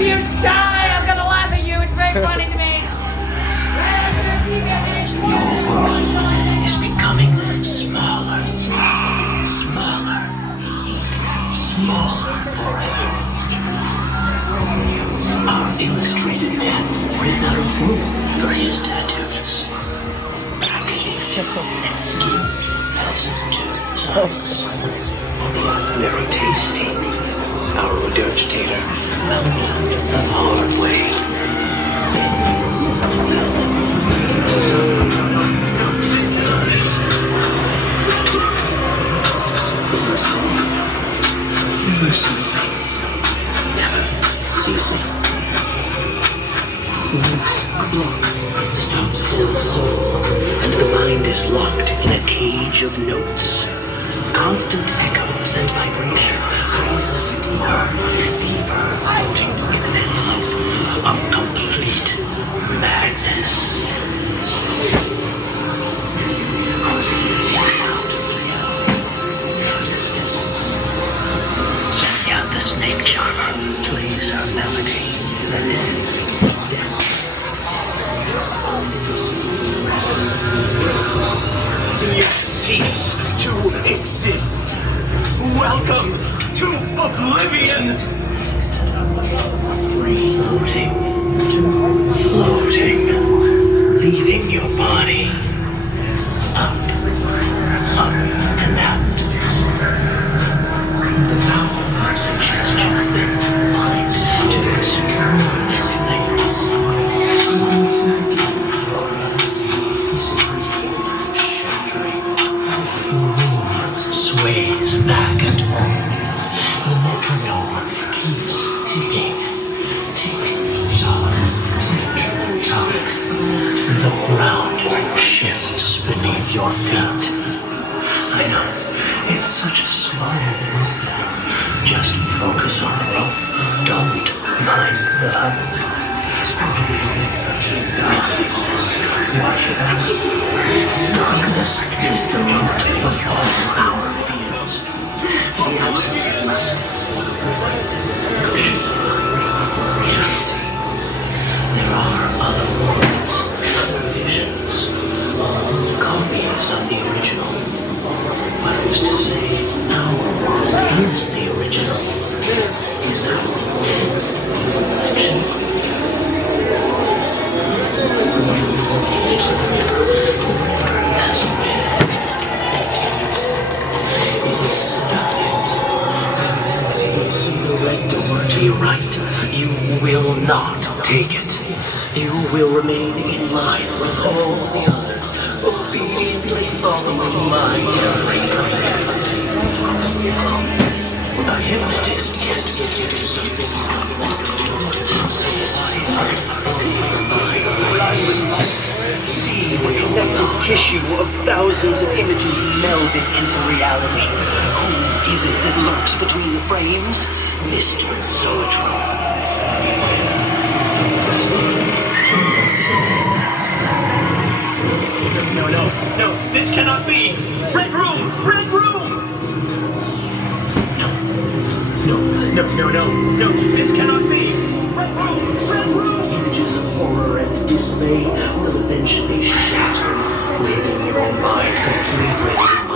you die, I'm gonna laugh at you. It's very funny to me. Your world is becoming smaller, smaller, smaller. Our illustrated man ran out of room for his tattoos. And skin very tasty. Our regurgitator found the hard way. Listen. Never ceasing. Block the soul, and the mind is locked in a cage of notes. Constant echoes and vibration brings us deeper, deeper, floating in an envelope of complete madness. Sonia, the snake charmer, plays her melody and ends. You cease to exist. Welcome to oblivion. Floating, floating, leaving your body. Up, up, and out. The power of suggestion brings the mind to extraordinary lengths. Sways back and forth. The metronome keeps ticking, ticking, tock, tock. The ground shifts beneath your feet. I know, it's such a small world. Just focus on the rope. Don't mind the hub. Darkness is the root of all our fears. The absence of light. Reality. There are other worlds, visions, copies of the original. But who's to say our world is the original? Is our world reflection? To your right, you will not take it. You will remain in line with all the others, obediently following my every command. The hypnotist gets you to do something. See the connected tissue of thousands of images melded into reality. Who is it that lurks between the frames? Mr. Zoetron. No, this cannot be. Red room, red room. No, this cannot be. Red room, red room. Images of horror and dismay will eventually shatter, leaving your mind completely